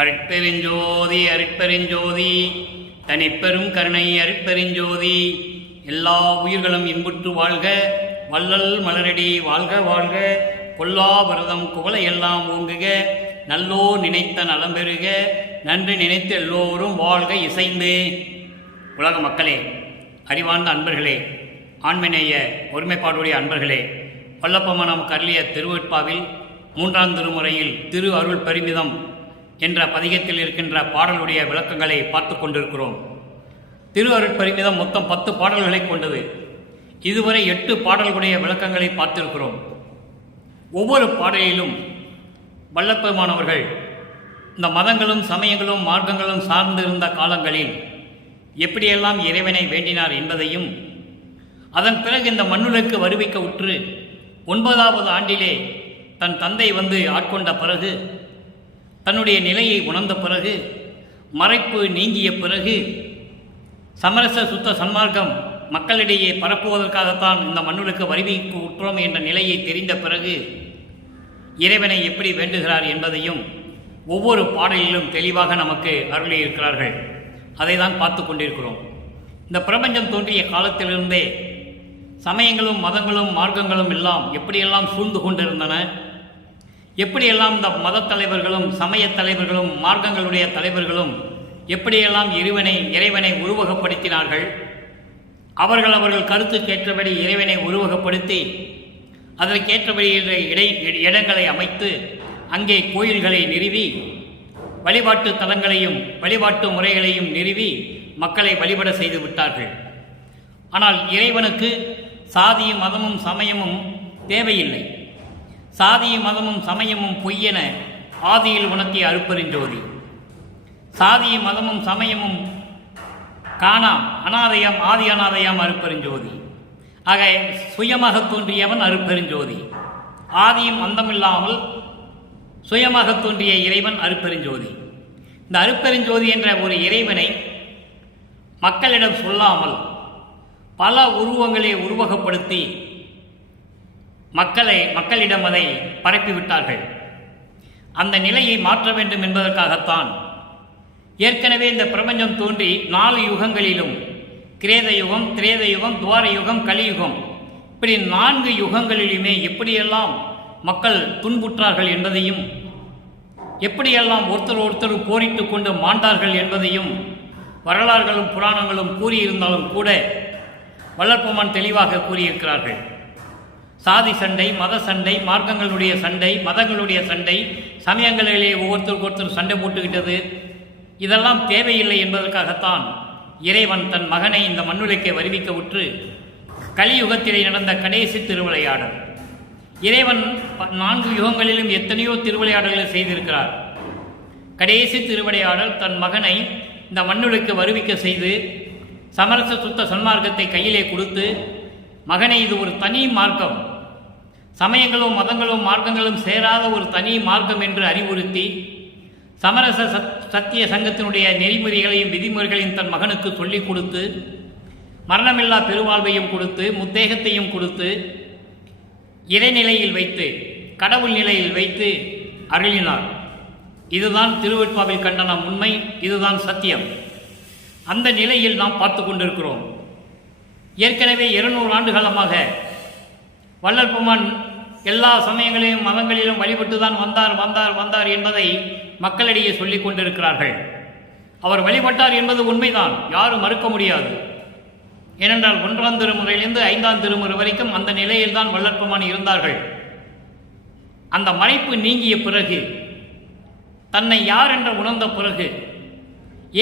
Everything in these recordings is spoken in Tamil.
அருட்பெருஞ்சோதி அருட்பெருஞ்சோதி தனிப்பெரும் கருணை அருட்பெருஞ்சோதி. எல்லா உயிர்களும் இன்புற்று வாழ்க, வள்ளல் மலரடி வாழ்க வாழ்க. கொல்லா விரதம் குவளை எல்லாம் ஓங்குக, நல்லோ நினைத்த நலம் பெறுக. நன்றி நினைத்து எல்லோரும் வாழ்க இசைந்து. உலக மக்களே, அறிவார்ந்த அன்பர்களே, ஆண்மநேய ஒருமைப்பாடுடைய அன்பர்களே, வல்லப்பமனம் கருளிய திருவெட்பாவில் 3ஆம் திருமுறையில் திரு அருள் பெருமிதம் என்ற பதிகத்தில் இருக்கின்ற பாடலுடைய விளக்கங்களை பார்த்து கொண்டிருக்கிறோம். திரு அருள் பெருமிதம் மொத்தம் 10 பாடல்களை கொண்டது. இதுவரை 8 பாடல்களுடைய விளக்கங்களை பார்த்திருக்கிறோம். ஒவ்வொரு பாடலிலும் வல்லப்பெருமானவர்கள் இந்த மதங்களும் சமயங்களும் மார்க்கங்களும் சார்ந்திருந்த காலங்களில் எப்படியெல்லாம் இறைவனை வேண்டினார் என்பதையும், அதன் பிறகு இந்த மண்ணுலகுக்கு வருவிக்க உற்று 9வது ஆண்டிலே தன் தந்தை வந்து ஆட்கொண்ட பிறகு, தன்னுடைய நிலையை உணர்ந்த பிறகு, மறைப்பு நீங்கிய பிறகு, சமரச சுத்த சன்மார்க்கம் மக்களிடையே பரப்புவதற்காகத்தான் இந்த மண்ணுலகுக்கு வருவிக்க உற்றோம் என்ற நிலையை தெரிந்த பிறகு இறைவனை எப்படி வேண்டுகிறார் என்பதையும் ஒவ்வொரு பாடலிலும் தெளிவாக நமக்கு அருளியிருக்கிறார்கள். அதை தான் பார்த்து கொண்டிருக்கிறோம். இந்த பிரபஞ்சம் தோன்றிய காலத்திலிருந்தே சமயங்களும் மதங்களும் மார்க்கங்களும் எல்லாம் எப்படியெல்லாம் சூழ்ந்து கொண்டிருந்தன, எப்படியெல்லாம் இந்த மத தலைவர்களும் சமய தலைவர்களும் மார்க்கங்களுடைய தலைவர்களும் எப்படியெல்லாம் இறைவனை உருவகப்படுத்தினார்கள். அவர்கள் கருத்துக்கேற்றபடி இறைவனை உருவகப்படுத்தி அதற்கேற்றபடி இடங்களை அமைத்து அங்கே கோயில்களை நிறுவி வழிபாட்டு தலங்களையும் வழிபாட்டு முறைகளையும் நிறுவி மக்களை வழிபட செய்து விட்டார்கள். ஆனால் இறைவனுக்கு சாதியும் மதமும் சமயமும் தேவையில்லை. சாதியும் மதமும் சமயமும் பொய்யென ஆதியில் உணர்த்திய அருட்பெருஞ்சோதி. சாதியும் மதமும் சமயமும் காணாம் அனாதயம் ஆதி அனாதயம் அருட்பெருஞ்சோதி. ஆக சுயமாக தோன்றியவன் அருட்பெருஞ்சோதி. ஆதியும் அந்தமில்லாமல் சுயமாக தோன்றிய இறைவன் அருட்பெருஞ்சோதி. இந்த அருட்பெருஞ்சோதி என்ற ஒரு இறைவனை மக்களிடம் சொல்லாமல் பல உருவங்களை உருவகப்படுத்தி மக்களிடம் அதை பரப்பிவிட்டார்கள். அந்த நிலையை மாற்ற வேண்டும் என்பதற்காகத்தான் ஏற்கனவே இந்த பிரபஞ்சம் தோன்றி 4 யுகங்களிலும், கிரேத யுகம், திரேத யுகம், துவார யுகம், கலியுகம், இப்படி 4 யுகங்களிலுமே எப்படியெல்லாம் மக்கள் துன்புற்றார்கள் என்பதையும், எப்படியெல்லாம் ஒருத்தர் போரிட்டு கொண்டு மாண்டார்கள் என்பதையும் வரலாறுகளும் புராணங்களும் கூறியிருந்தாலும் கூட வல்லற்பெருமான் தெளிவாக கூறியிருக்கிறார்கள். சாதி சண்டை, மத சண்டை, மார்க்கங்களுடைய சண்டை, மதங்களுடைய சண்டை, சமயங்களிலே ஒருத்தர் சண்டை போட்டுக்கிட்டது, இதெல்லாம் தேவையில்லை என்பதற்காகத்தான் இறைவன் தன் மகனை இந்த மண்ணுலகை வருவிக்க உற்று கலியுகத்திலே நடந்த கடைசி திருவிளையாடல். இறைவன் 4 யுகங்களிலும் எத்தனையோ திருவிளையாடல்களை செய்திருக்கிறார். கடைசி திருவிளையாடல் தன் மகனை இந்த மண்ணுலகுக்கு வருவிக்க செய்து சமரச சுத்த சன்மார்க்கத்தை கையிலே கொடுத்து, மகனை இது ஒரு தனி மார்க்கம், சமயங்களும் மதங்களும் மார்க்கங்களும் சேராத ஒரு தனி மார்க்கம் என்று அறிவுறுத்தி சமரச சத்திய சங்கத்தினுடைய நெறிமுறைகளையும் விதிமுறைகளையும் தன் மகனுக்கு சொல்லிக் கொடுத்து, மரணமில்லா பெருவாழ்வையும் கொடுத்து, முத்தேகத்தையும் கொடுத்து, இறைநிலையில் வைத்து, கடவுள் நிலையில் வைத்து அருளினார். இதுதான் திருவெட்பாவில் கண்ட நாம் உண்மை, இதுதான் சத்தியம். அந்த நிலையில் நாம் பார்த்து கொண்டிருக்கிறோம். ஏற்கனவே 200 ஆண்டுகாலமாக வல்லற்பெருமான் எல்லா சமயங்களையும் மதங்களிலும் வழிபட்டு தான் வந்தார் என்பதை மக்களிடையே சொல்லிக் கொண்டிருக்கிறார்கள். அவர் வழிபட்டார் என்பது உண்மைதான், யாரும் மறுக்க முடியாது. ஏனென்றால் 1ஆம் திருமுறையிலிருந்து 5ஆம் திருமுறை வரைக்கும் அந்த நிலையில்தான் வல்லற்பெருமான் இருந்தார்கள். அந்த மறைப்பு நீங்கிய பிறகு, தன்னை யார் என்று உணர்ந்த பிறகு,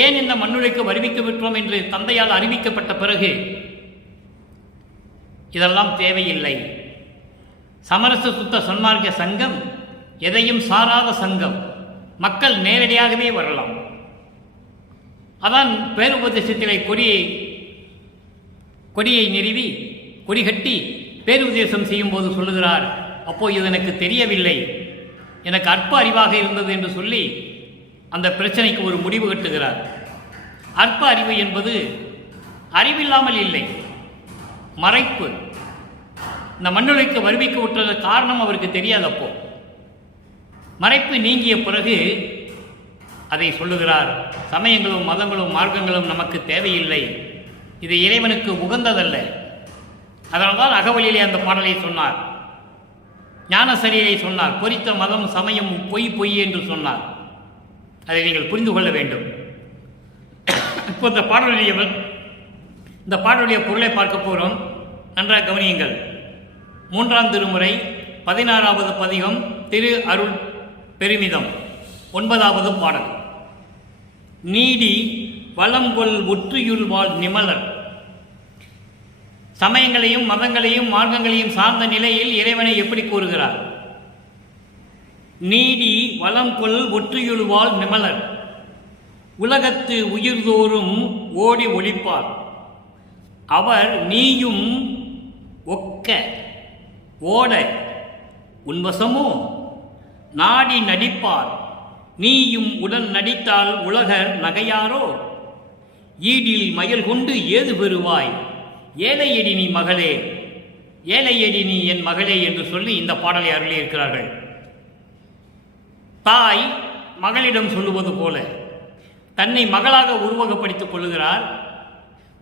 ஏன் இந்த மண்ணுலகுக்கு வருவிக்க விட்டோம் என்று தந்தையால் அறிவிக்கப்பட்ட பிறகு, இதெல்லாம் தேவையில்லை, சமரச சுத்த சன்மார்க்க சங்கம் எதையும் சாராத சங்கம், மக்கள் நேரடியாகவே வரலாம். அதான் பேருபதேசத்திலே கொடியை நிறுவி கொடி கட்டி பேருபதேசம் செய்யும் போது சொல்லுகிறார், அப்போ இது எனக்கு தெரியவில்லை, எனக்கு அற்ப அறிவாக இருந்தது என்று சொல்லி அந்த பிரச்சனைக்கு ஒரு முடிவு கட்டுகிறார். அற்ப அறிவு என்பது அறிவில்லாமல் இல்லை, மறைப்பு. இந்த மண்ணுலகுக்கு வருவிக்க விட்டது காரணம் அவருக்கு தெரியாது. அப்போ மறைப்பு நீங்கிய பிறகு அதை சொல்லுகிறார். சமயங்களும் மதங்களும் மார்க்கங்களும் நமக்கு தேவையில்லை, இது இறைவனுக்கு உகந்ததல்ல. அதனால்தான் அகவலியிலே அந்த பாடலை சொன்னார். ஞானசரியை சொன்னார், பொறித்த மதம் சமயம் பொய் பொய் என்று சொன்னார். அதை நீங்கள் புரிந்து கொள்ள வேண்டும். இப்போ இந்த பாடலுடைய பொருளை பார்க்க போகிறோம். நன்றாக கவனியுங்கள். 3ஆம் திருமுறை 16வது பதிகம், திரு அருள் பெருமிதம், 9வது பாடல். நீடி வளங்கொள் ஒற்றியுள் வாழ் நிமலர். சமயங்களையும் மதங்களையும் மார்க்கங்களையும் சார்ந்த நிலையில் இறைவனை எப்படி கூறுகிறார்? நீடி வளங்கொள் ஒற்றியுள் வாழ் நிமலர், உலகத்து உயிர்தோறும் ஓடி ஒளிப்பார். அவர் நீயும் ஒக்க ஓட உன்வசமோ நாடி நடிப்பார். நீயும் உடன் நடித்தால் உலகர் நகையாரோ. ஈடில் மயல் கொண்டு ஏது பெறுவாய், ஏழையடி நீ மகளே, ஏழையடி நீ என் மகளே என்று சொல்லி இந்த பாடலை அருளியிருக்கிறார்கள். தாய் மகளிடம் சொல்லுவது போல தன்னை மகளாக உருவகப்படுத்திக் கொள்ளுகிறார்.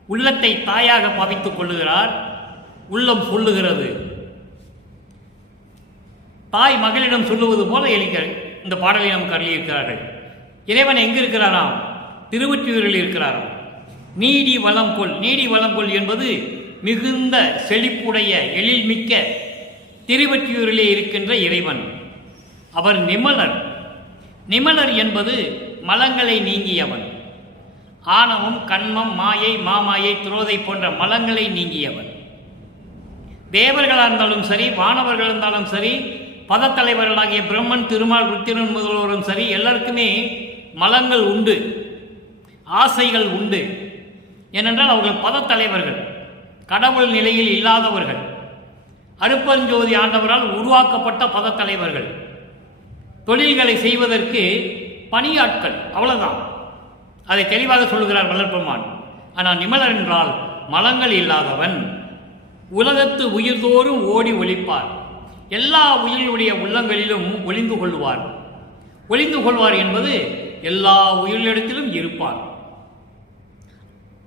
உள்ளத்தை தாயாக பாவித்துக் கொள்ளுகிறார். உள்ளம் சொல்லுகிறது. தாய் மகளிடம் சொல்லுவது போல இந்த பாடலை நமக்கு அருளியிருக்கிறார்கள். இறைவன் எங்கு இருக்கிறாராம்? திருவொற்றியூரில் இருக்கிறாராம். நீடி வளம் கொள். நீடி வளம் கொள் என்பது மிகுந்த செழிப்புடைய எழில்மிக்க திருவொற்றியூரிலே இருக்கின்ற இறைவன். அவர் நிமலர். நிமலர் என்பது மலங்களை நீங்கியவன். ஆணவம், கண்மம், மாயை, மாமாயை, துரோதை போன்ற மலங்களை நீங்கியவன். தேவர்களாக இருந்தாலும் சரி, வானவர்கள் இருந்தாலும் சரி, பதத்தலைவர்களாகிய பிரம்மன், திருமால், ருத்திரன் முதல்வரும் சரி, எல்லாருக்குமே மலங்கள் உண்டு, ஆசைகள் உண்டு. ஏனென்றால் அவர்கள் பதத்தலைவர்கள், கடவுள் நிலையில் இல்லாதவர்கள், அருப்பஞ்சோதி ஆண்டவரால் உருவாக்கப்பட்ட பதத்தலைவர்கள், தொழில்களை செய்வதற்கு பணியாட்கள், அவ்வளவுதான். அதை தெளிவாக சொல்லுகிறார் வளர்ப்பெருமான். ஆனால் நிமலர் என்றால் மலங்கள் இல்லாதவன். உலகத்து உயிர்தோறும் ஓடி ஒளிப்பார். எல்லா உயிர்களுடைய உள்ளங்களிலும் ஒளிந்து கொள்வார். ஒளிந்து கொள்வார் என்பது எல்லா உயிரிடத்திலும் இருப்பார்.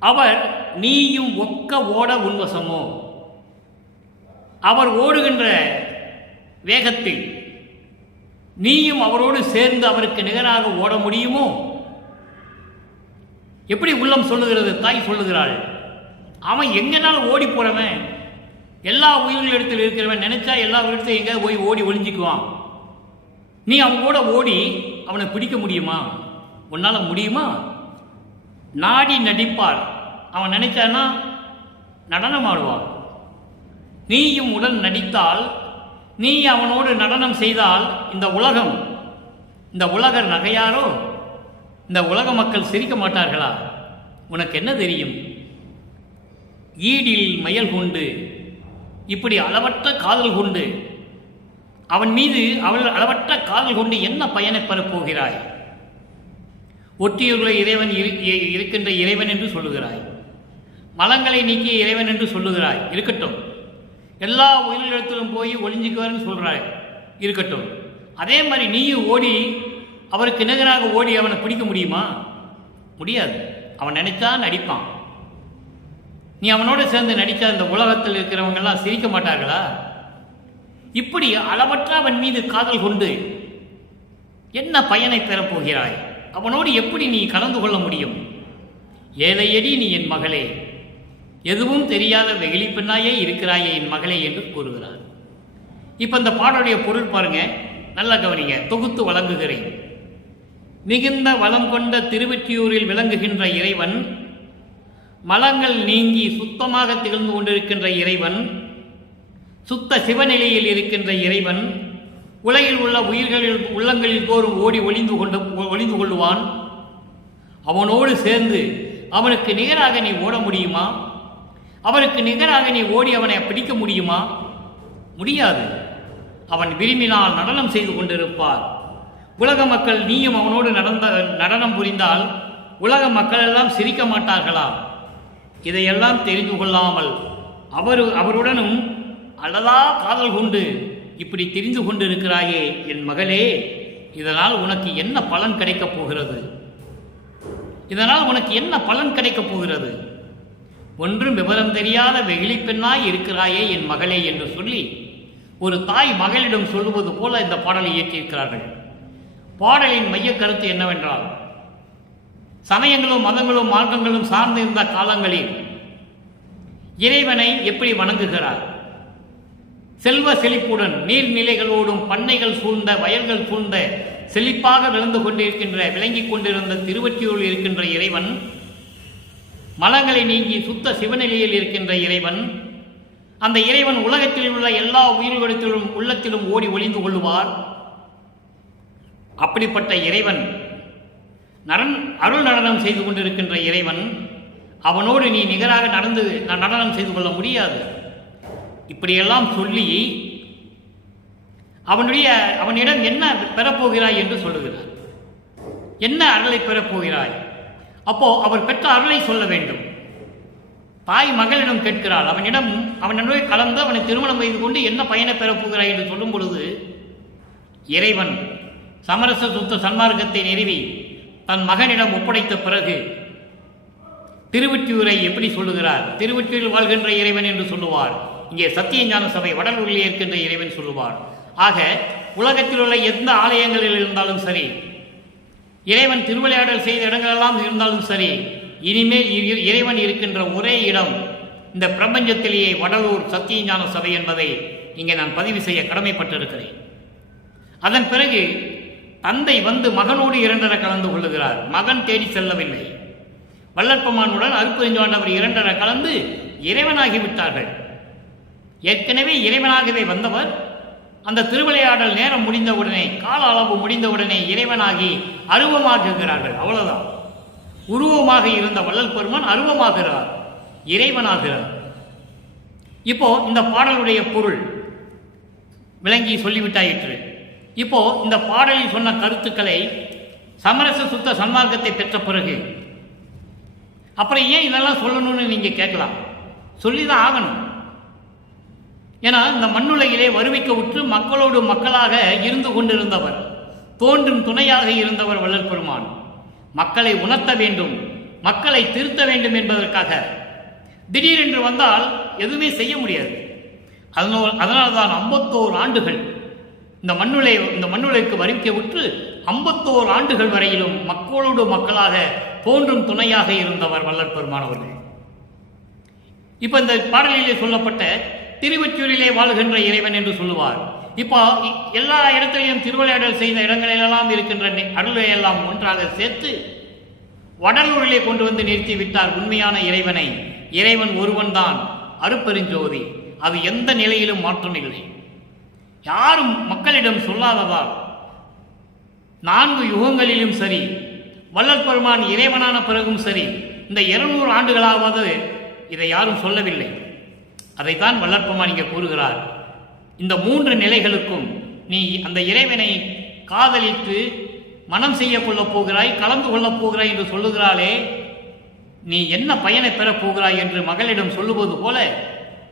அவர் நீயும் ஒக்க ஓட உன்வசமோ. அவர் ஓடுகின்ற வேகத்தில் நீயும் அவரோடு சேர்ந்து அவருக்கு நிகராக ஓட முடியுமோ? எப்படி உள்ளம் சொல்லுகிறது? தாய் சொல்லுகிறாள், அவன் எங்கனாலும் ஓடி போறவன், எல்லா உயிர்களிடத்தில் இருக்கிறவன், நினைச்சா எல்லா உயிரிடத்தையும் எங்கேயாவது போய் ஓடி ஒளிஞ்சிக்குவான். நீ அவன் கூட ஓடி அவனை பிடிக்க முடியுமா? உன்னால முடியுமா? நாடி நடிப்பார். அவன் நினைச்சானா நடனம் ஆடுவான். நீயும் உடன் நடித்தால், நீ அவனோடு நடனம் செய்தால் இந்த உலகர் நகையாரோ? இந்த உலக மக்கள் சிரிக்க மாட்டார்களா? உனக்கு என்ன தெரியும்? ஈடில் மயல் கொண்டு, இப்படி அளவற்ற காதல் கொண்டு, அவன் மீது அளவற்ற காதல் கொண்டு என்ன பயனை பெறப் போகிறாய்? ஒற்றியுள்ள இறைவன் இருக்கின்ற இறைவன் என்று சொல்லுகிறாய். மலங்களை நீக்கிய இறைவன் என்று சொல்லுகிறாய். இருக்கட்டும். எல்லா உயிரிழத்திலும் போய் ஒளிஞ்சிக்குவார்னு சொல்கிறாய். இருக்கட்டும். அதே மாதிரி நீயும் ஓடி அவருக்கு நிகராக ஓடி அவனை பிடிக்க முடியுமா? முடியாது. அவன் நினைச்சா நடிப்பான். நீ அவனோடு சேர்ந்து நடித்தா இந்த உலகத்தில் இருக்கிறவங்கெல்லாம் சிரிக்க மாட்டார்களா? இப்படி அளவற்ற அவன் மீது காதல் கொண்டு என்ன பயனை பெறப்போகிறாய்? அவனோடு எப்படி நீ கலந்து கொள்ள முடியும்? ஏழையடி நீ என் மகளே, எதுவும் தெரியாத வெகுளி பெண்ணாயே இருக்கிறாயே என் மகளே என்று கூறுகிறார். இப்போ இந்த பாடலுடைய பொருள் பாருங்க, நல்லா கவனிங்க, தொகுத்து வழங்குகிறேன். மிகுந்த வளம் கொண்ட திருவொற்றியூரில் விளங்குகின்ற இறைவன், மலங்கள் நீங்கி சுத்தமாக திகழ்ந்து கொண்டிருக்கின்ற இறைவன், சுத்த சிவநிலையில் இருக்கின்ற இறைவன், உலகில் உள்ள உயிர்களில் உள்ளங்களில் தோறும் ஓடி ஒளிந்து கொள்ளுவான். அவனோடு சேர்ந்து அவனுக்கு நிகராக நீ ஓட முடியுமா? அவனுக்கு நிகராக நீ ஓடி அவனை பிடிக்க முடியுமா? முடியாது. அவன் விரும்பினால் நடனம் செய்து கொண்டிருப்பார். உலக மக்கள் நீயும் அவனோடு நடனம் புரிந்தால் உலக மக்கள் எல்லாம் சிரிக்க மாட்டார்களா? இதையெல்லாம் தெரிந்து கொள்ளாமல் அவருடனும் அல்லதா காதல் கொண்டு இப்படி தெரிந்து கொண்டிருக்கிறாயே என் மகளே, இதனால் உனக்கு என்ன பலன் கிடைக்கப் போகிறது? இதனால் உனக்கு என்ன பலன் கிடைக்கப் போகிறது? ஒன்றும் விவரம் தெரியாத வெகுளி பெண்ணாய் இருக்கிறாயே என் மகளே என்று சொல்லி ஒரு தாய் மகளிடம் சொல்லுவது போல இந்த பாடலை இயற்றியிருக்கிறார்கள். பாடலின் மைய கருத்து என்னவென்றால், சமயங்களும் மதங்களும் மார்க்கங்களும் சார்ந்திருந்த காலங்களில் இறைவனை எப்படி வணங்குகிறார்? செல்வ செழிப்புடன் நீர்நிலைகளோடும் பண்ணைகள் சூழ்ந்த வயல்கள் சூழ்ந்த செழிப்பாக விளந்து கொண்டிருக்கின்ற விளங்கிக் கொண்டிருந்த திருவொற்றியூரில் இருக்கின்ற இறைவன், மலங்களை நீங்கி சுத்த சிவநிலையில் இருக்கின்ற இறைவன், அந்த இறைவன் உலகத்தில் உள்ள எல்லா உயிர்களிடத்திலும் உள்ளத்திலும் ஓடி ஒளிந்து கொள்ளுவார். அப்படிப்பட்ட இறைவன் அருள் நடனம் செய்து கொண்டிருக்கின்ற இறைவன், அவனோடு நீ நிகராக நடனம் செய்து கொள்ள முடியாது. இப்படியெல்லாம் சொல்லி அவனிடம் என்ன பெறப்போகிறாய் என்று சொல்லுகிறார். என்ன அருளை பெறப்போகிறாய்? அப்போ அவர் பெற்ற அருளை சொல்ல வேண்டும். தாய் மகளிடம் கேட்கிறாள். அவனோடு கலந்து அவனை திருமணம் செய்து கொண்டு என்ன பயனை பெறப்போகிறாய் என்று சொல்லும் பொழுது, இறைவன் சமரச சுத்த சன்மார்க்கத்தை நிறுவி தன் மகனிடம் ஒப்படைத்த பிறகு திருவொற்றியூரை எப்படி சொல்லுகிறார்? திருவொற்றியூரில் வாழ்கின்ற இறைவன் என்று சொல்லுவார். இங்கே சத்தியஞான சபை வடலூரில் இருக்கின்ற இறைவன் சொல்லுவார். ஆக உலகத்தில் உள்ள எந்த ஆலயங்களில் இருந்தாலும் சரி, இறைவன் திருவிளையாடல் செய்த இடங்களெல்லாம் இருந்தாலும் சரி, இனிமேல் இறைவன் இருக்கின்ற ஒரே இடம் இந்த பிரபஞ்சத்திலேயே வடலூர் சத்தியஞான சபை என்பதை இங்கே நான் பதிவு செய்ய கடமைப்பட்டிருக்கிறேன். அதன் பிறகு தந்தை வந்து மகனோடு இரண்டரை கலந்து கொள்ளுகிறார். மகன் தேடி செல்லவில்லை. வல்லற்பமானுடன் அருட்பெருஞ்சாண்டவர் இரண்டரை கலந்து இறைவனாகிவிட்டார்கள். ஏற்கனவே இறைவனாகவே வந்தவர் அந்த திருவிளையாடல் நேரம் முடிந்தவுடனே, கால அளவு முடிந்தவுடனே இறைவனாகி அருவமாகுகிறார்கள். அவ்வளவுதான். உருவமாக இருந்த வள்ளல் பெருமான் அருவமாகிறார், இறைவனாகிறார். இப்போ இந்த பாடலுடைய பொருள் விளங்கி சொல்லிவிட்டாயிற்று. இப்போ இந்த பாடலில் சொன்ன கருத்துக்களை சமரச சுத்த சன்மார்க்கத்தை பெற்ற பிறகு அப்புறம் ஏன் இதெல்லாம் சொல்லணும்னு நீங்க கேட்கலாம். சொல்லிதான் ஆகணும். ஏன்னா இந்த மண்ணுலகிலே வறுமைக்கு உற்று மக்களோடு மக்களாக இருந்து கொண்டிருந்தவர், தோன்றும் துணையாக இருந்தவர் வள்ளல் பெருமான். மக்களை உணர்த்த வேண்டும், மக்களை திருத்த வேண்டும் என்பதற்காக திடீரென்று வந்தால் எதுவுமே செய்ய முடியாது. அதனால்தான் 51 ஆண்டுகள் இந்த மண்ணுலைக்கு வறுமைக்கு உற்று 51 ஆண்டுகள் வரையிலும் மக்களோடு மக்களாக தோன்றும் துணையாக இருந்தவர் வள்ளல் பெருமான் அவர்கள். இப்ப இந்த பாடலிலே சொல்லப்பட்ட திருவொற்றியூரிலே வாழ்கின்ற இறைவன் என்று சொல்லுவார். இப்போ எல்லா இடத்திலையும் திருவிளையாடல் செய்த இடங்களிலெல்லாம் இருக்கின்ற அருளை எல்லாம் ஒன்றாக சேர்த்து வடலூரிலே கொண்டு வந்து நிறுத்தி விட்டார் உண்மையான இறைவனை. இறைவன் ஒருவன் தான், அருட்பெருஞ்சோதி. அது எந்த நிலையிலும் மாற்றமில்லை. யாரும் மக்களிடம் சொல்லாததால் 4 யுகங்களிலும் சரி, வள்ளல் பெருமான் இறைவனான பிறகும் சரி, இந்த 200 ஆண்டுகளாவது இதை யாரும் சொல்லவில்லை. அதைத்தான் வள்ளல் பெருமான் இங்கே கூறுகிறார். இந்த 3 நிலைகளுக்கும் நீ அந்த இறைவனை காதலித்து மனம் செய்ய கொள்ளப் போகிறாய், கலந்து கொள்ளப் போகிறாய் என்று சொல்லுகிறாளே, நீ என்ன பயனை பெறப் போகிறாய் என்று மகளிடம் சொல்லுவது போல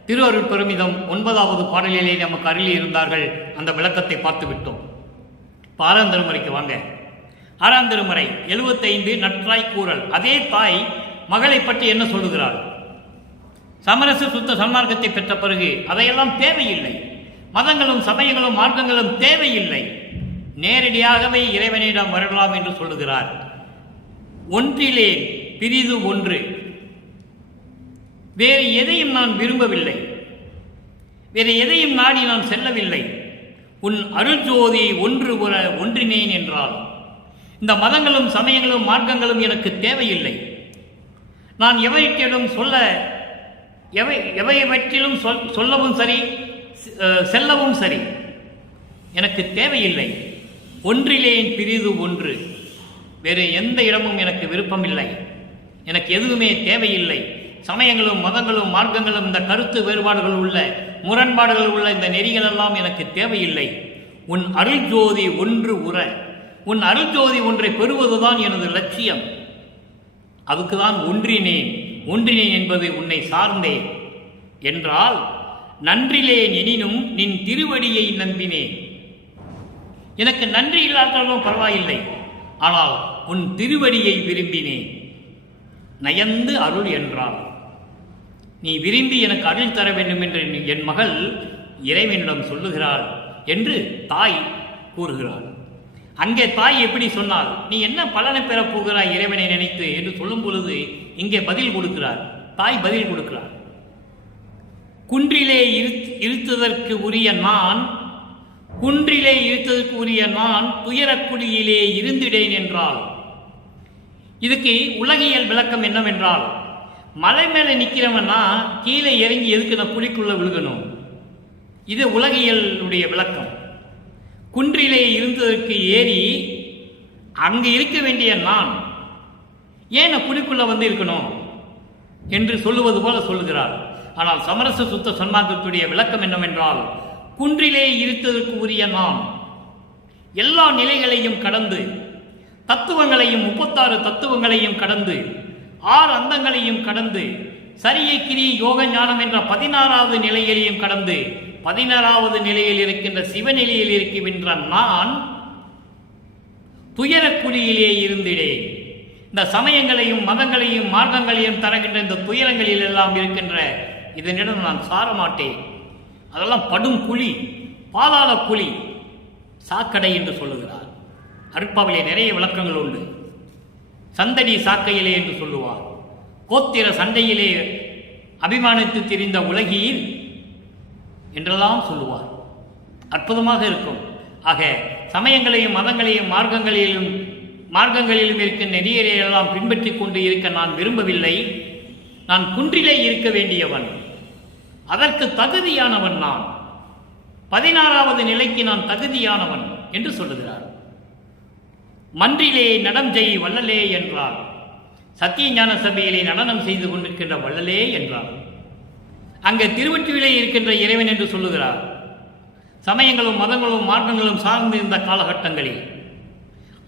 திருவருட் பெருமிதம் 9வது பாடலிலே நமக்கு அருளி இருந்தார்கள். அந்த விளக்கத்தை பார்த்து விட்டோம். 6ஆம் திருமுறைக்கு வாங்க. 6ஆம் திருமுறை 75 நற்றாய் கூறல். அதே தாய் மகளை பற்றி என்ன சொல்லுகிறாள்? சமரச சுத்த சன்மார்க்கத்தை பெற்ற பிறகு அதையெல்லாம் தேவையில்லை. மதங்களும் சமயங்களும் மார்க்கங்களும் தேவையில்லை. நேரடியாகவே இறைவனிடம் வரலாம் என்று சொல்லுகிறார். ஒன்றிலே பிரிது ஒன்று. வேறு எதையும் நான் விரும்பவில்லை, வேறு எதையும் நாடி நான் செல்லவில்லை. உன் அருள்ஜோதி ஒன்று உற ஒன்றினேன் என்றால் இந்த மதங்களும் சமயங்களும் மார்க்கங்களும் எனக்கு தேவையில்லை. நான் எவற்றிலும் எவைவற்றிலும் சொல்லவும் சரி, செல்லவும் சரி, எனக்கு தேவையில்லை. ஒன்றிலேன் பிரிது ஒன்று. வேறு எந்த இடமும் எனக்கு விருப்பமில்லை. எனக்கு எதுவுமே தேவையில்லை. சமயங்களும் மதங்களும் மார்க்கங்களும் இந்த கருத்து வேறுபாடுகள் உள்ள முரண்பாடுகள் உள்ள இந்த நெறிகளெல்லாம் எனக்கு தேவையில்லை. உன் அருள்ஜோதி ஒன்று உற. உன் அருள்ஜோதி ஒன்றை பெறுவதுதான் எனது லட்சியம். அதுக்குதான் ஒன்றினேன். ஒன்றினேன் என்பது உன்னை சார்ந்தேன் என்றால் நன்றிலேன் எனினும் நின் திருவடியை நம்பினேன். எனக்கு நன்றி இல்லாதவர்களும் பரவாயில்லை, ஆனால் உன் திருவடியை விரும்பினேன், நயந்து அருள் என்றாள். நீ விரும்பி எனக்கு அருள் தர வேண்டும் என்று என் மகள் இறைவனிடம் சொல்லுகிறாள் என்று தாய் கூறுகிறாள். அங்கே தாய் எப்படி சொன்னால், நீ என்ன பலனை பெறப் போகிறாய் இறைவனை நினைத்து என்று சொல்லும் பொழுது இங்கே பதில் கொடுக்கிறார். தாய் பதில் கொடுக்கிறார். குன்றிலே இருத்ததற்கு உரிய நான், குன்றிலே இருத்ததற்கு உரிய நான் துயரக்குழியிலே இருந்திடேன் என்றால், இதுக்கு உலகியல் விளக்கம் என்னவென்றால், மலை மேலே நிற்கிறவன்னா கீழே இறங்கி எதுக்கு நான் குழிக்குள்ள விழுகணும், இது உலகியலுடைய விளக்கம். குன்றிலே இருந்ததற்கு ஏறி அங்கு இருக்க வேண்டிய நான் ஏன் குழிக்குள்ள வந்து இருக்கணும் என்று சொல்லுவது போல சொல்லுகிறார். ஆனால் சமரச சுத்த சன்மார்க்கத்துடைய விளக்கம் என்னவென்றால், குன்றிலே இருத்ததற்கு உரிய நாம் எல்லா நிலைகளையும் கடந்து, தத்துவங்களையும் 36 தத்துவங்களையும் கடந்து, 6 அந்தங்களையும் கடந்து, சரியை கிரி யோக ஞானம் என்ற 16வது நிலைகளையும் கடந்து 16வது நிலையில் இருக்கின்ற சிவநிலையில் இருக்கின்ற நான் துயரக்குழியிலே இருந்திடேன். இந்த சமயங்களையும் மதங்களையும் மார்க்கங்களையும் தருகின்ற இந்த துயரங்களில் எல்லாம் இருக்கின்ற இதனிடம் நான் சாரமாட்டேன். அதெல்லாம் படும் குழி, பாதாள குழி, சாக்கடை என்று சொல்லுகிறார். அருட்பாவிலே நிறைய விளக்கங்கள் உண்டு. சந்தடி சாக்கையிலே என்று சொல்லுவார். கோத்திர சண்டையிலே அபிமானித்து திரிந்த உலகியில் என்றெல்லாம் சொல்லுவார். அற்புதமாக இருக்கும். ஆக சமயங்களையும் மதங்களையும் மார்க்கங்களிலும் இருக்கின்ற நெறியறையெல்லாம் பின்பற்றி கொண்டு இருக்க நான் விரும்பவில்லை. நான் குன்றிலே இருக்க வேண்டியவன், அதற்கு தகுதியானவன் நான், 16வது நிலைக்கு நான் தகுதியானவன் என்று சொல்லுகிறார். மன்றிலே நடம் செய் வள்ளலே என்றார். சத்திய ஞான சபையிலே நடனம் செய்து கொண்டிருக்கின்ற வள்ளலே என்றார். அங்கே திருவொற்றியிலே இருக்கின்ற இறைவன் என்று சொல்லுகிறார். சமயங்களும் மதங்களும் மார்க்கங்களும் சார்ந்திருந்த காலகட்டங்களில்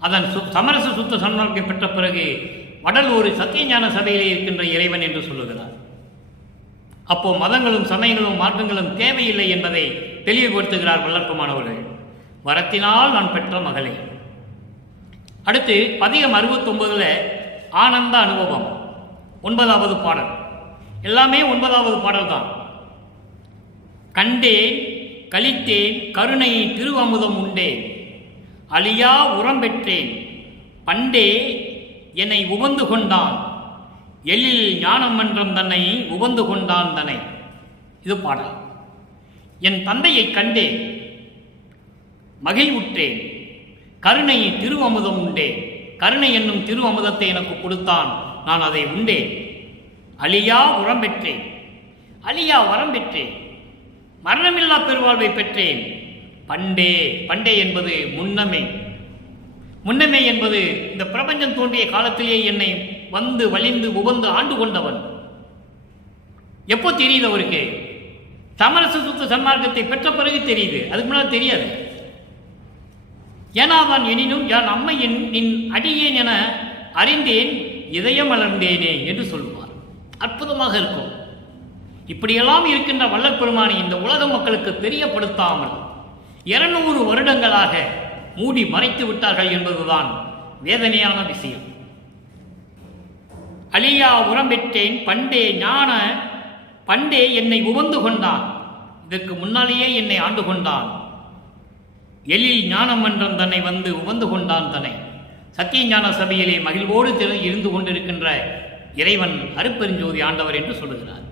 அதன் சமரச சுத்த சன்மார்க்கம் பெற்ற பிறகு வடலூர் சத்திய ஞான சபையிலே இருக்கின்ற இறைவன் என்று சொல்லுகிறார். அப்போ மதங்களும் சமயங்களும் மார்க்கங்களும் தேவையில்லை என்பதை தெளிவுபடுத்துகிறார் வல்லற்பமானவர்கள். வரத்தினால் நான் பெற்ற மகளே. அடுத்து பதிகம் 69 ஆனந்த அனுபவம் 9வது பாடல். எல்லாமே 9வது பாடல் தான். கண்டேன் கழித்தேன் கருணை திருவமுதம் உண்டேன், அழியா உரம் பெற்றேன், பண்டே என்னை உவந்து கொண்டான், எழில் ஞானம் மன்றம் தன்னை உவந்து கொண்டான் தன்னை. இது பாடல். என் தந்தையை கண்டேன், மகிழ்வுற்றேன், கருணை திருவமுதம் உண்டேன், கருணை என்னும் திரு அமுதத்தை எனக்கு கொடுத்தான், நான் அதை உண்டேன். அழியா உரம் பெற்றேன், அழியா வரம் பெற்றேன், மரணமில்லா பெருவாழ்வை பெற்றேன். பண்டே, பண்டே என்பது முன்னமே, முன்னமே என்பது இந்த பிரபஞ்சம் தோன்றிய காலத்திலேயே என்னை வந்து வலிந்து உவந்து ஆண்டு கொண்டவன். எப்போ தெரியுது அவருக்கு? சமரச சுத்த சன்மார்க்கத்தை பெற்ற பிறகு தெரியுது, அதுக்கு முன்னால் தெரியாது. ஏனாதான் எனினும் யான் அம்மையின் நின் அடியேன் என அறிந்தேன், இதயம் வளர்ந்தேனே என்று சொல்லுவார். அற்புதமாக இருக்கும். இப்படியெல்லாம் இருக்கின்ற வள்ளல் பெருமானை இந்த உலக மக்களுக்கு தெரியப்படுத்தாமல் 200 வருடங்களாக மூடி மறைத்து விட்டார்கள் என்பதுதான் வேதனையான விஷயம். அழியா உரம் பெற்றேன், பண்டே ஞான பண்டே என்னை உவந்து கொண்டான், இதற்கு முன்னாலேயே என்னை ஆண்டு கொண்டான். எழில் ஞானம் மன்றம் தன்னை வந்து உவந்து கொண்டான் தன்னை. சத்திய ஞான சபையிலே மகிழ்வோடு இருந்து கொண்டிருக்கின்ற இறைவன் அருட்பெருஞ்சோதி ஆண்டவர் என்று சொல்லுகிறார்.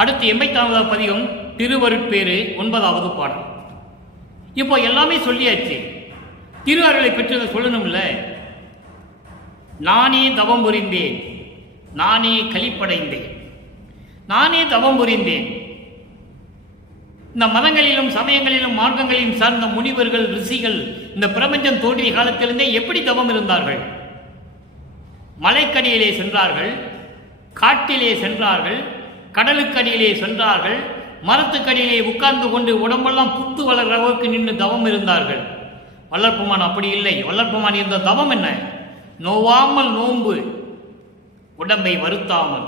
அடுத்து 84வது பதிகம் திருவருட்பேறு 9வது பாடல். இப்போ எல்லாமே சொல்லியாச்சு, திரு அருளை பெற்றதை சொல்லணும்ல. நானே தவம் புரிந்தேன், நானே களிப்படைந்தேன், நானே தவம் புரிந்தேன். இந்த மதங்களிலும் சமயங்களிலும் மார்க்கங்களிலும் சார்ந்த முனிவர்கள் ரிஷிகள் இந்த பிரபஞ்சம் தோன்றிய காலத்திலிருந்தே எப்படி தவம் இருந்தார்கள்? மலைக்கடியிலே சென்றார்கள், காட்டிலே சென்றார்கள், கடலுக்கடியிலே சென்றார்கள், மரத்துக்கடியிலே உட்கார்ந்து கொண்டு உடம்பெல்லாம் புத்து வளர்கிற அளவுக்கு நின்று தவம் இருந்தார்கள். வல்லற்பெருமான் அப்படி இல்லை. வல்லற்பெருமான் இருந்த தவம் என்ன? நோவாமல் நோன்பு, உடம்பை வருத்தாமல்,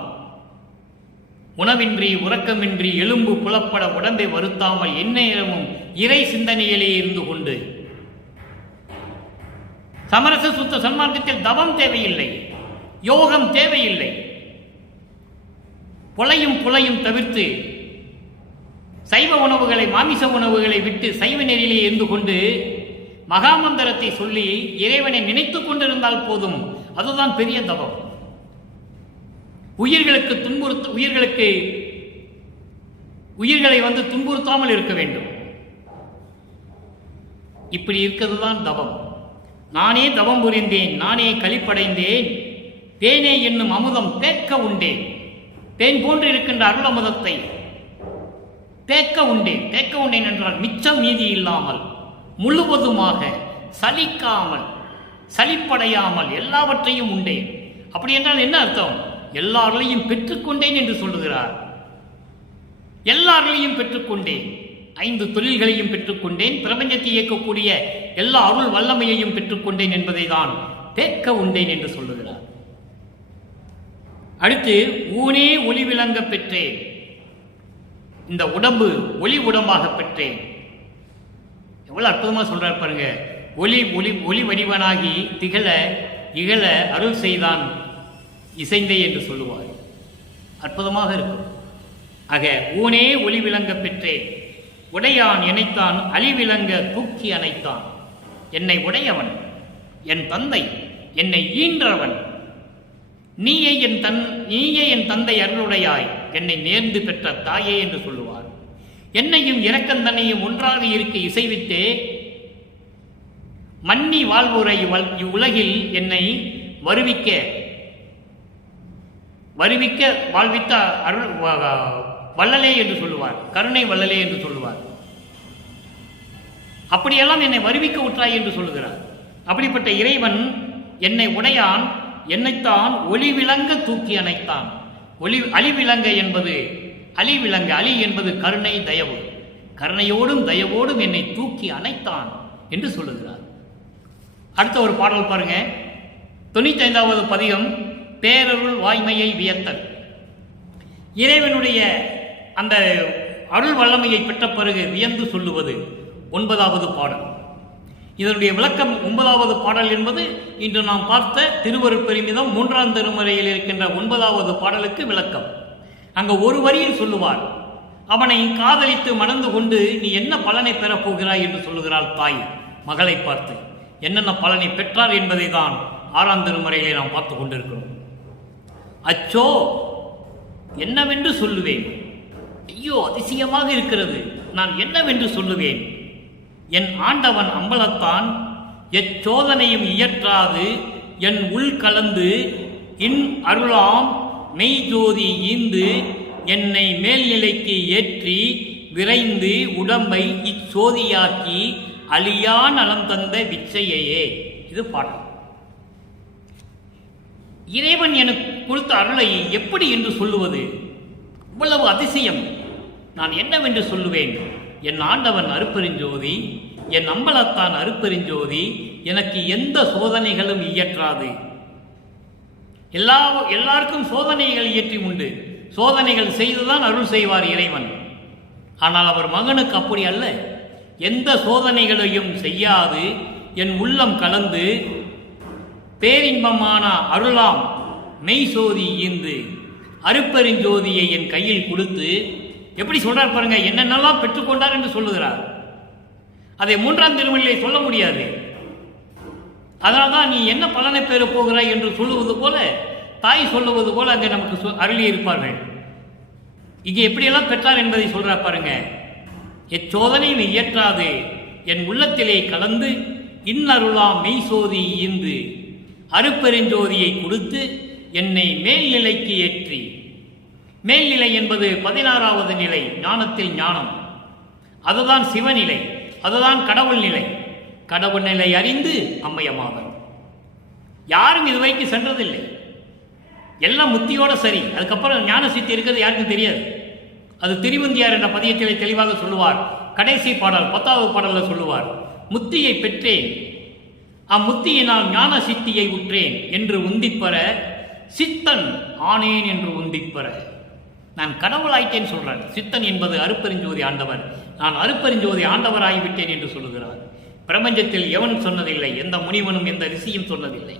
உணவின்றி உறக்கமின்றி எலும்பு புலப்பட உடம்பை வருத்தாமல் எந்நேரமும் இறை சிந்தனையிலே இருந்து கொண்டு சமரச சுத்த சன்மார்க்கத்தில் தவம் தேவையில்லை, யோகம் தேவையில்லை. புலையும் தவிர்த்து சைவ உணவுகளை, மாமிச உணவுகளை விட்டு சைவ நெறியிலே இருந்து கொண்டு மகாமந்திரத்தை சொல்லி இறைவனை நினைத்துக் கொண்டிருந்தால் போதும். அதுதான் பெரிய தவம். உயிர்களை துன்புறுத்தாமல் இருக்க வேண்டும். இப்படி இருக்கிறது தான் தவம். நானே தவம் புரிந்தேன், நானே களிப்படைந்தேன், தேனே என்னும் அமுதம் தேக்க உண்டேன். தேன் போன்று இருக்கின்ற அருள் அமுதத்தை தேக்க உண்டேன். தேக்க உண்டேன் என்றால் மிச்சம் மீதி இல்லாமல், முழுவதுமாக, சலிக்காமல், சலிப்படையாமல் எல்லாவற்றையும் உண்டேன். அப்படி என்றால் என்ன அர்த்தம்? எல்லாரையும் பெற்றுக்கொண்டேன் என்று சொல்லுகிறார். எல்லாரையும் பெற்றுக்கொண்டேன், 5 தொழில்களையும் பெற்றுக்கொண்டேன், பிரபஞ்சத்தை இயக்கக்கூடிய எல்லா அருள் வல்லமையையும் பெற்றுக்கொண்டேன் என்பதை தான் தேக்க உண்டேன் என்று சொல்லுகிறார். அடுத்து, ஊனே ஒளி விளங்க பெற்றேன். இந்த உடம்பு ஒளி உடம்பாக பெற்றேன். எவ்வளவு அற்புதமா சொல்றார் பாருங்க. ஒளி ஒளி ஒளி வடிவனாகி திகழ இகழ அருள் செய்தான் இசைந்தே என்று சொல்லுவார். அற்புதமாக இருக்கும். ஆக, ஊனே ஒளி விளங்க பெற்றேன், உடையான் எனைத்தான் அழிவிளங்க தூக்கி அணைத்தான். என்னை உடையவன், என் தந்தை, என்னை ஈன்றவன், நீயே என் தந்தை அருளுடையாய், என்னை நேர்ந்து பெற்ற தாயே என்று சொல்லுவார். என்னையும் இரக்கந்தன்னையும் ஒன்றாக இருக்க இசைவித்தே மன்னி வாழ்வுரை இவ்வுலகில் என்னை வருவிக்க வாழ்வித்த அருள் வள்ளலே என்று சொல்லுவார். கருணை வள்ளலே என்று சொல்லுவார். அப்படியெல்லாம் என்னை வருவிக்க உற்றாய் என்று சொல்லுகிறார். அப்படிப்பட்ட இறைவன் என்னை உடையான், என்னைத்தான் ஒளி விளங்க தூக்கி அணைத்தான். அழிவிளங்க என்பது அழிவிளங்க, அழி என்பது கருணை, தயவு. கருணையோடும் தயவோடும் என்னை தூக்கி அணைத்தான் என்று சொல்லுகிறார். அடுத்த ஒரு பாடல் பாருங்க. 95வது பதிகம், பேரருள் வாய்மையை வியத்தல். இறைவனுடைய அந்த அருள் வல்லமையை பெற்ற பிறகு வியந்து சொல்லுவது 9வது பாடல். இதனுடைய விளக்கம் 9வது பாடல் என்பது இன்று நாம் பார்த்த திருவருட்பெருமிதம் 3ஆம் திருமுறையில் இருக்கின்ற 9வது பாடலுக்கு விளக்கம். அங்கு ஒரு வரியில் சொல்லுவார், அவனை காதலித்து மணந்து கொண்டு நீ என்ன பலனை பெறப் போகிறாய் என்று சொல்லுகிறாள் தாய் மகளை பார்த்து. என்னென்ன பலனை பெற்றார் என்பதை தான் 6ஆம் திருமுறையிலே நாம் பார்த்து கொண்டிருக்கிறோம். அச்சோ, என்னவென்று சொல்லுவேன்? ஐயோ, அதிசயமாக இருக்கிறது, நான் என்னவென்று சொல்லுவேன்? என் ஆண்டவன் அம்பலத்தான் எச்சோதனையும் இயற்றாது என் உள் கலந்து இன் அருளாம் மெய்ஜோதி ஈந்து என்னை மேல்நிலைக்கு ஏற்றி விரைந்து உடம்பை இச்சோதியாக்கி அழியா நலம் தந்த விச்சையே. இது பாடல். இறைவன் எனக்கு கொடுத்த அருளை எப்படி என்று சொல்லுவது? இவ்வளவு அதிசயம், நான் என்னவென்று சொல்லுவேன்? என் ஆண்டவன் அருப்பெருஞ்சோதி, என் அம்பலத்தான் அருப்பெருஞ்சோதி, எனக்கு எந்த சோதனைகளும் இயற்றாது. எல்லாருக்கும் சோதனைகள் இயற்றி உண்டு. சோதனைகள் செய்துதான் அருள் செய்வார் இறைவன். ஆனால் அவர் மகனுக்கு அப்படி அல்ல. எந்த சோதனைகளையும் செய்யாது என் உள்ளம் கலந்து பேரின்பமான அருளாம் மெய்சோதி ஈந்து அருப்பெருஞ்சோதியை என் கையில் கொடுத்து, எப்படி சொல்றார் பாருங்க, என்னென்னலாம் பெற்றுக்கொண்டார் என்று சொல்லுகிறார். அதை 3ஆம் திருமுறையிலே சொல்ல முடியாது. அதனால்தான் நீ என்ன பலனை பெற போகிறாய் என்று சொல்லுவது போல, தாய் சொல்லுவது போல அங்கே நமக்கு அருளி இருப்பார்கள். இங்கே எப்படியெல்லாம் பெற்றார் என்பதை சொல்றார் பாருங்க. எச்சோதனையும் இயற்றாது என் உள்ளத்திலே கலந்து இன்னருளாம் மெய்சோதி ஈந்து அருப்பெருஞ்சோதியை கொடுத்து என்னை மேல்நிலைக்கு ஏற்றி. மேல்நிலை என்பது 16வது நிலை, ஞானத்தில் ஞானம். அதுதான் சிவநிலை, அதுதான் கடவுள் நிலை. கடவுள் நிலை அறிந்து அம்மையமாவர். யாரும் இதுவரைக்கும் சென்றதில்லை. எல்லாம் முத்தியோட சரி. அதுக்கப்புறம் ஞான சித்தி இருக்கிறது யாருக்கும் தெரியாது. அது திருவந்தியார் என்ற பதியத்திலே தெளிவாக சொல்லுவார். கடைசி பாடல் 10வது பாடலில் சொல்லுவார், முத்தியை பெற்றேன், அம்முத்தியினால் ஞான சித்தியை உற்றேன் என்று உந்திப்பெற சித்தன் ஆனேன் என்று உந்திப்பெற. நான் கடவுளாயிட்டேன் சொல்றேன். சித்தன் என்பது அருப்பெருஞ்சோதி ஆண்டவர். நான் அருப்பெருஞ்சோதி ஆண்டவர் ஆகிவிட்டேன் என்று சொல்லுகிறார். பிரபஞ்சத்தில் எவனும் சொன்னதில்லை, எந்த முனிவனும் எந்த ரிஷியும் சொன்னதில்லை.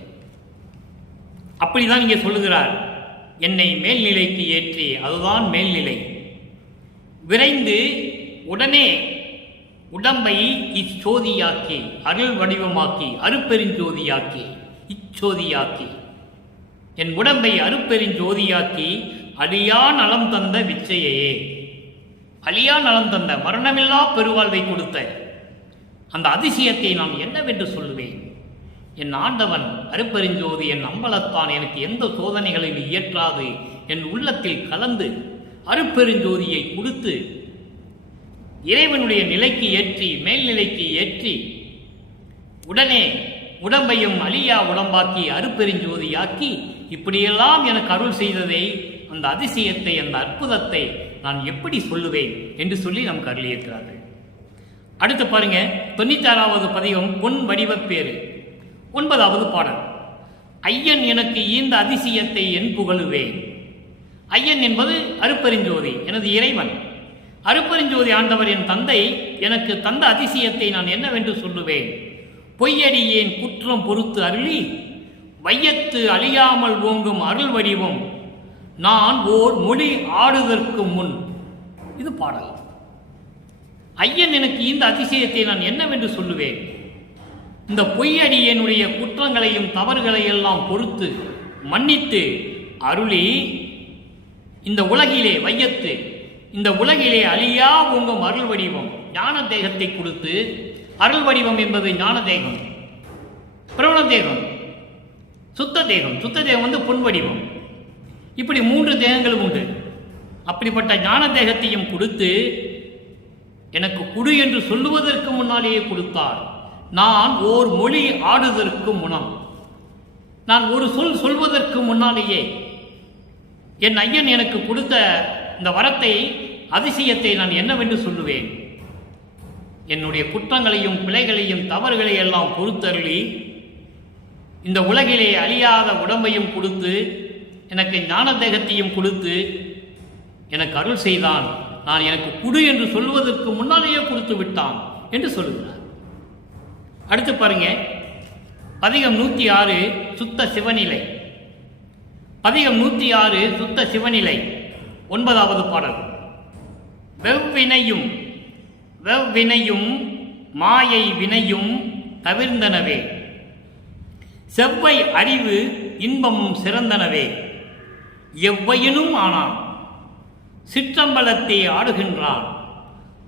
அப்படிதான் இங்கே சொல்லுகிறார், என்னை மேல்நிலைக்கு ஏற்றி, அதுதான் மேல்நிலை. விரைந்து உடனே உடம்பை இச்சோதியாக்கி, அருள் வடிவமாக்கி, அருப்பெருஞ்சோதியாக்கி, இச்சோதியாக்கி, என் உடம்பை அருப்பெருஞ்சோதியாக்கி அழியா நலம் தந்த விச்சையே, அழியா நலம் தந்த மரணமில்லா பெருவாழ்வை கொடுத்த அந்த அதிசயத்தை நான் என்னவென்று சொல்லுவேன்? என் ஆண்டவன் அருப்பெருஞ்சோதி என் அம்பலத்தான் எனக்கு எந்த சோதனைகளையும் இயற்றாது என் உள்ளத்தில் கலந்து அருப்பெருஞ்சோதியை கொடுத்து இறைவனுடைய நிலைக்கு ஏற்றி, மேல்நிலைக்கு ஏற்றி, உடனே உடம்பையும் அழியா உடம்பாக்கி அருப்பெருஞ்சோதியாக்கி இப்படியெல்லாம் எனக்கு அருள் செய்ததை, அந்த அதிசயத்தை, அந்த அற்புதத்தை நான் எப்படி சொல்லுவேன் என்று சொல்லி நமக்கு அருளியிருக்கிறார்கள். அடுத்து பாருங்க, 96வது பதிகம் பொன் வடிவப்பேறு, 9வது பாடல். ஐயன் எனக்கு ஈந்த அதிசயத்தை என் புகழுவேன். ஐயன் என்பது அருப்பெருஞ்சோதி, எனது இறைவன். அருப்பெருஞ்சோதி ஆண்டவர் என் தந்தை எனக்கு தந்த அதிசயத்தை நான் என்னவென்று சொல்லுவேன்? பொய்யடியேன் குற்றம் பொறுத்து அருளி வையத்து அழியாமல் ஓங்கும் அருள் வடிவம் நான் ஓர் மொழி ஆடுதற்கு முன். இது பாடல். ஐயன் எனக்கு இந்த அதிசயத்தை நான் என்னவென்று சொல்லுவேன்? இந்த பொய்யடியனுடைய குற்றங்களையும் தவறுகளையெல்லாம் பொறுத்து மன்னித்து அருளி இந்த உலகிலே வையத்து, இந்த உலகிலே அழியா ஓங்கும் அருள் வடிவம் ஞான தேகத்தை கொடுத்து, அருள் வடிவம் என்பது ஞான தேகம், பிரவண தேகம், சுத்த தேகம். சுத்த தேகம் வந்து பொன் வடிவம். இப்படி 3 தேகங்களும் உண்டு. அப்படிப்பட்ட ஞான தேகத்தையும் கொடுத்து எனக்கு குடு என்று சொல்லுவதற்கு முன்னாலேயே கொடுத்தார். நான் ஓர் மொழி ஆடுவதற்கு முனம், நான் ஒரு சொல் சொல்வதற்கு முன்னாலேயே என் ஐயன் எனக்கு கொடுத்த இந்த வரத்தை, அதிசயத்தை நான் என்னவென்று சொல்லுவேன்? என்னுடைய குற்றங்களையும் பிழைகளையும் தவறுகளை எல்லாம் பொறுத்தருளி இந்த உலகிலே அழியாத உடம்பையும் கொடுத்து, எனக்கு ஞான தேகத்தையும் கொடுத்து எனக்கு அருள் செய்தான். நான் எனக்கு குடு என்று சொல்வதற்கு முன்னாலேயே கொடுத்து விட்டான் என்று சொல்லுகிறார். அடுத்து பாருங்க, பதிகம் 106 சுத்த சிவநிலை. பதிகம் 106 சுத்த சிவநிலை, 9வது பாடல். வெவ்வினையும் மாயை வினையும் தவிர்ந்தனவே, செவ்வை அறிவு இன்பமும் சிறந்தனவே, எவ்வையினும் ஆனான் சிற்றம்பலத்தை ஆடுகின்றான்,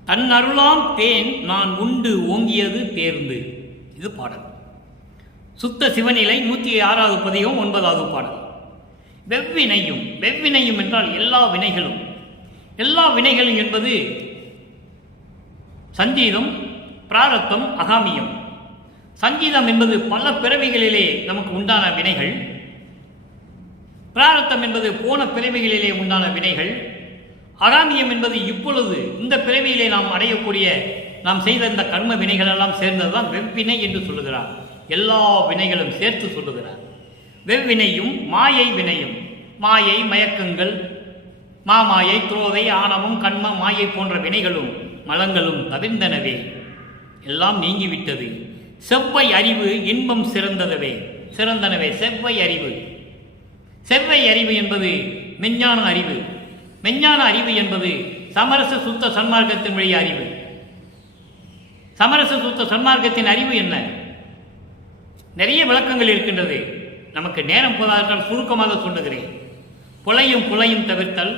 தன் அருளாம் தேன் நான் உண்டு ஓங்கியது தேர்ந்து. இது பாடல். சுத்த சிவநிலை 106வது பதிகம், 9வது பாடல். வெவ்வினையும் என்றால் எல்லா வினைகளும். எல்லா வினைகளும் என்பது சஞ்சீதம், பிராரத்தம், அகாமியம். சஞ்சீதம் என்பது பல பிறவிகளிலே நமக்கு உண்டான வினைகள். பிராரத்தம் என்பது போன பிறவிகளிலே உண்டான வினைகள். அகாமியம் என்பது இப்பொழுது இந்த பிறவியிலே நாம் அடையக்கூடிய, நாம் செய்த இந்த கர்ம வினைகள் எல்லாம் சேர்ந்ததுதான் வெவ்வினை என்று சொல்லுகிறார். எல்லா வினைகளும் சேர்த்து சொல்லுகிறார். வெவ்வினையும் மாயை வினையும், மாயை மயக்கங்கள், மாமாயை, குரோதை, ஆணவம், கண்ம, மாயை போன்ற வினைகளும் மலங்களும் தவிர்ந்தனவே, எல்லாம் நீங்கிவிட்டது. செவ்வை அறிவு இன்பம் சிறந்தனவே. செவ்வை அறிவு என்பது மெஞ்ஞான அறிவு. மெஞ்ஞான அறிவு என்பது சமரச சுத்த சன்மார்க்கத்தினுடைய அறிவு. சமரச சுத்த சன்மார்க்கத்தின் அறிவு என்ன? நிறைய விளக்கங்கள் இருக்கின்றது. நமக்கு நேரம் போதாதால் சுருக்கமாக சொல்லுகிறேன். புலையும் தவிர்த்தல்,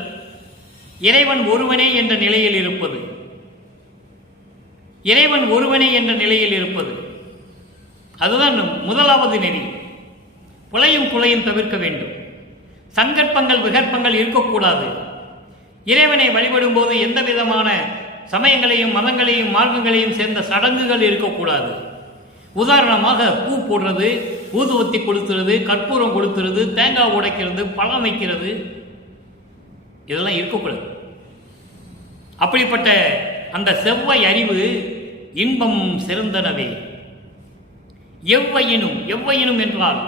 இறைவன் ஒருவனே என்ற நிலையில் இருப்பது. இறைவன் ஒருவனே என்ற நிலையில் இருப்பது அதுதான் முதலாவது நெறி. புலையும் தவிர்க்க வேண்டும். சங்கற்பங்கள், விகற்பங்கள் இருக்கக்கூடாது. இறைவனை வழிபடும் போது எந்த விதமான சமயங்களையும் மதங்களையும் மார்க்கங்களையும் சேர்ந்த சடங்குகள் இருக்கக்கூடாது. உதாரணமாக பூ போடுறது, ஊதுவத்தி கொளுத்துறது, கற்பூரம் கொளுத்துறது, தேங்காய் உடைக்கிறது, பழம் வைக்கிறது, இதெல்லாம் இருக்கக்கூடாது. அப்படிப்பட்ட அந்த செவ்வை அறிவு இன்பமும் சிறந்தனவே. எவ்வையினும் என்றால்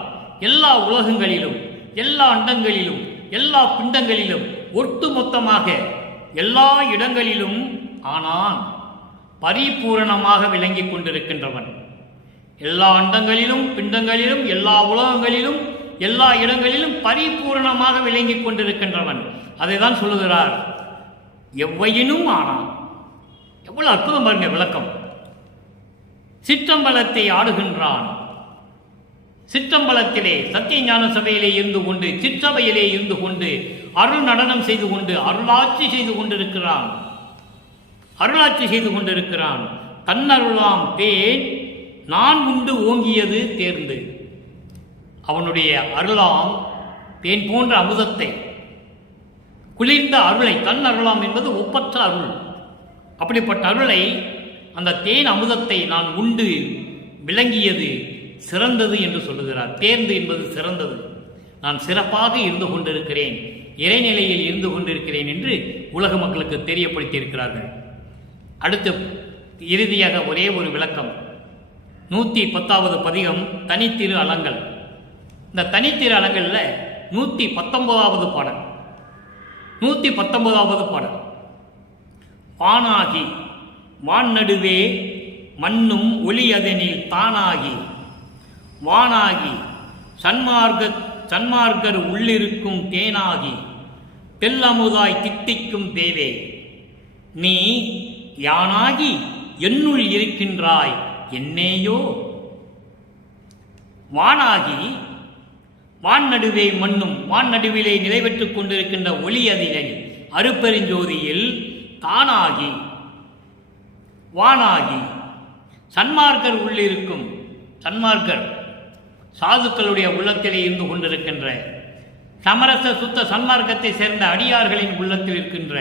எல்லா உலகங்களிலும், எல்லா அண்டங்களிலும், எல்லா பிண்டங்களிலும், ஒட்டு மொத்தமாக எல்லா இடங்களிலும் ஆனால் பரிபூரணமாக விளங்கிக் கொண்டிருக்கின்றவன். எல்லா அண்டங்களிலும் பிண்டங்களிலும் எல்லா உலகங்களிலும் எல்லா இடங்களிலும் பரிபூரணமாக விளங்கிக் கொண்டிருக்கின்றவன். அதை தான் சொல்லுகிறார், எவ்வையினும் ஆனான். எவ்வளவு அற்புதம் பாருங்க விளக்கம். சிற்றம்பலத்தை ஆடுகின்றான். சிற்றம்பலத்திலே சத்திய ஞான சபையிலே இருந்து கொண்டு, சிற்றபையிலே இருந்து கொண்டு அருள் நடனம் செய்து கொண்டு அருளாட்சி செய்து கொண்டிருக்கிறான். அருளாட்சி செய்து கொண்டிருக்கிறான். தன்னருளாம் தேன் நான் உண்டு ஓங்கியது தேர்ந்து. அவனுடைய அருளாம் தேன் போன்ற அமுதத்தை, குளிர்ந்த அருளை, தன் அருளாம் என்பது ஒப்பற்ற அருள். அப்படிப்பட்ட அருளை, அந்த தேன் அமுதத்தை நான் உண்டு விளங்கியது சிறந்தது என்று சொல்லுகிறார். தேர்ந்து என்பது சிறந்தது. நான் சிறப்பாக இருந்து கொண்டிருக்கிறேன், இறைநிலையில் இருந்து கொண்டிருக்கிறேன் என்று உலக மக்களுக்கு தெரியப்படுத்தி இருக்கிறார்கள். அடுத்து இறுதியாக ஒரே ஒரு விளக்கம். 110வது பதிகம் தனித்திரு அலங்கள். இந்த தனித்திரு அலங்களில் 119வது பாடல். 119வது பாடல். வானாகி வான் நடுவே மண்ணும் ஒளி அதனில் தானாகி, வானாகி சன்மார்க்கர் உள்ளிருக்கும் தேனாகி, தெல்லமுதாய் தித்திக்கும் தேவே, நீ யானாகி என்னுள் இருக்கின்றாய் என்னேயோ. வானாகி வான் நடுவே மண்ணும், வான் நடுவிலே நிலை பெற்றுக் கொண்டிருக்கின்ற ஒளி அதிலை அருப்பெருஞ்சோதியில் தானாகி, வானாகி சன்மார்க்கர் உள்ளிருக்கும், சன்மார்க்கர் சாதுக்களுடைய உள்ளத்திலே இருந்து கொண்டிருக்கின்ற, சமரச சுத்த சன்மார்க்கத்தை சேர்ந்த அடியார்களின் உள்ளத்தில் இருக்கின்ற,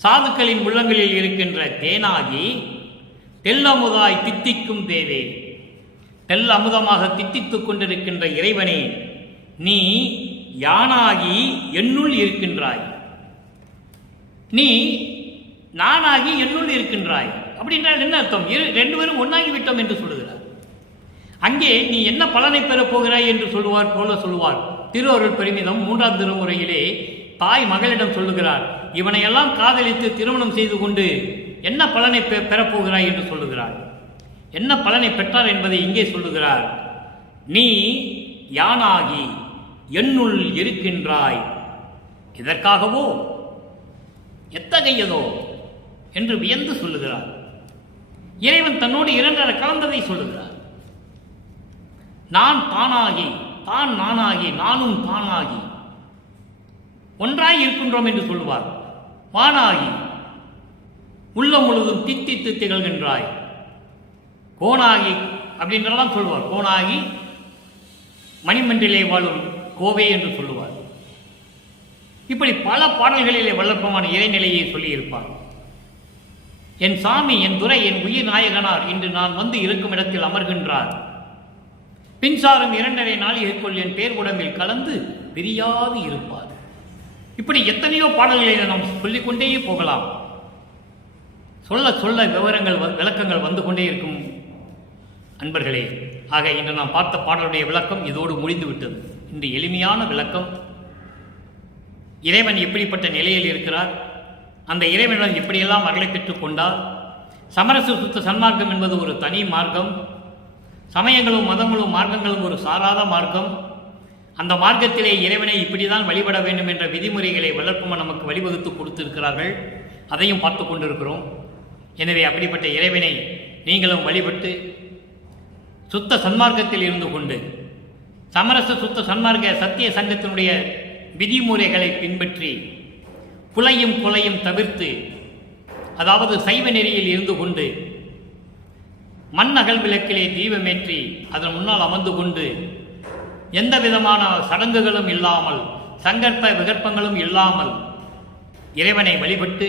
சாதுக்களின் உள்ளங்களில் இருக்கின்ற தேனாகி, தெல்லமுதாய் தித்திக்கும் தேவே, தெல் அமுதமாக தித்தித்துக் கொண்டிருக்கின்ற இறைவனே, நீ யானாகி என்னுள் இருக்கின்றாய். நீ நானாகி என்னுள் இருக்கின்றாய். அப்படின்றால் என்ன அர்த்தம்? ரெண்டு பேரும் ஒன்னாகி விட்டோம் என்று சொல்லுகிறார். அங்கே நீ என்ன பலனை பெறப் போகிறாய் என்று சொல்லுவார் போல சொல்லுவார். திருவருள் பெருமிதம் 3ஆம் திருமுறையிலே தாய் மகளிடம் சொல்லுகிறார், இவனையெல்லாம் காதலித்து திருமணம் செய்து கொண்டு என்ன பலனை பெறப்போகிறாய் என்று சொல்லுகிறார். என்ன பலனை பெற்றார் என்பதை இங்கே சொல்லுகிறார். நீ யானாகி என்னுள் இருக்கின்றாய். இதற்காகவோ, எத்தகையதோ என்று வியந்து சொல்லுகிறார். இறைவன் தன்னோடு இரண்டரை கலந்ததை சொல்லுகிறார். நான் தானாகி, தான் நானாகி, நானும் தானாகி ஒன்றாய் இருக்கின்றோம் என்று சொல்லுவார். வானாகி உள்ளம் முழுதும் தித்தித்து திகழ்கின்றாய். கோனாகி அப்படின்றலாம் சொல்லுவார். கோனாகி மணிமன்றிலே வாழும் கோவே என்று சொல்லுவார். இப்படி பல பாடல்களிலே வல்லற்பமான இறைநிலையை சொல்லியிருப்பார். என் சாமி, என் துரை, என் உயிர் நாயகனார் இன்று நான் வந்து இருக்கும் இடத்தில் அமர்கின்றார். பின்சாரம் 2.5 நாளிகைக்குள் என் பேர் உடம்பில் கலந்து பிரியாது இருப்பார். இப்படி எத்தனையோ பாடல்களை நாம் சொல்லிக்கொண்டே போகலாம். சொல்ல சொல்ல விவரங்கள், விளக்கங்கள் வந்து கொண்டே இருக்கும் அன்பர்களே. ஆக இன்று நாம் பார்த்த பாடலுடைய விளக்கம் இதோடு முடிந்துவிட்டது. இன்று எளிமையான விளக்கம். இறைவன் எப்படிப்பட்ட நிலையில் இருக்கிறார், அந்த இறைவனிடம் எப்படியெல்லாம் அருளை பெற்றுக் கொண்டார். சமரச சுத்த சன்மார்க்கம் என்பது ஒரு தனி மார்க்கம். சமயங்களும் மதங்களும் மார்க்கங்களும் ஒரு சாராத மார்க்கம். அந்த மார்க்கத்திலே இறைவனை இப்படிதான் வழிபட வேண்டும் என்ற விதிமுறைகளை வளர்ப்பமாக நமக்கு வழிவகுத்து கொடுத்திருக்கிறார்கள். அதையும் பார்த்து கொண்டிருக்கிறோம். எனவே அப்படிப்பட்ட இறைவனை நீங்களும் வழிபட்டு சுத்த சன்மார்க்கத்தில் இருந்து கொண்டு சமரச சுத்த சன்மார்க்க சத்திய சங்கத்தினுடைய விதிமுறைகளை பின்பற்றி புலையும் கொலையும் தவிர்த்து, அதாவது சைவ நெறியில் இருந்து கொண்டு மண்ணகல் விளக்கிலே தீபமேற்றி அதன் முன்னால் அமர்ந்து கொண்டு எந்த விதமான சடங்குகளும் இல்லாமல், சங்கற்ப விகற்பங்களும் இல்லாமல் இறைவனை வழிபட்டு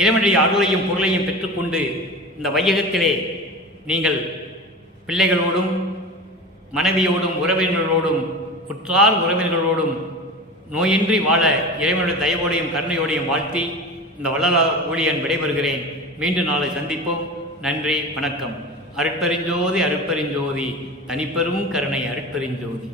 இறைவனுடைய அருளையும் பொருளையும் பெற்றுக்கொண்டு இந்த வையகத்திலே நீங்கள் பிள்ளைகளோடும் மனைவியோடும் உறவினர்களோடும் உற்றார் உறவினர்களோடும் நோயின்றி வாழ இறைவனுடைய தயவோடையும் கருணையோடையும் வாழ்த்தி இந்த வள்ளலார் ஊழியன் விடைபெறுகிறேன். மீண்டும் நாளை சந்திப்போம். நன்றி, வணக்கம். அருட்பெருஞ்சோதி அருட்பெருஞ்சோதி, தனிப்பெரும் கருணை அருட்பெருஞ்சோதி.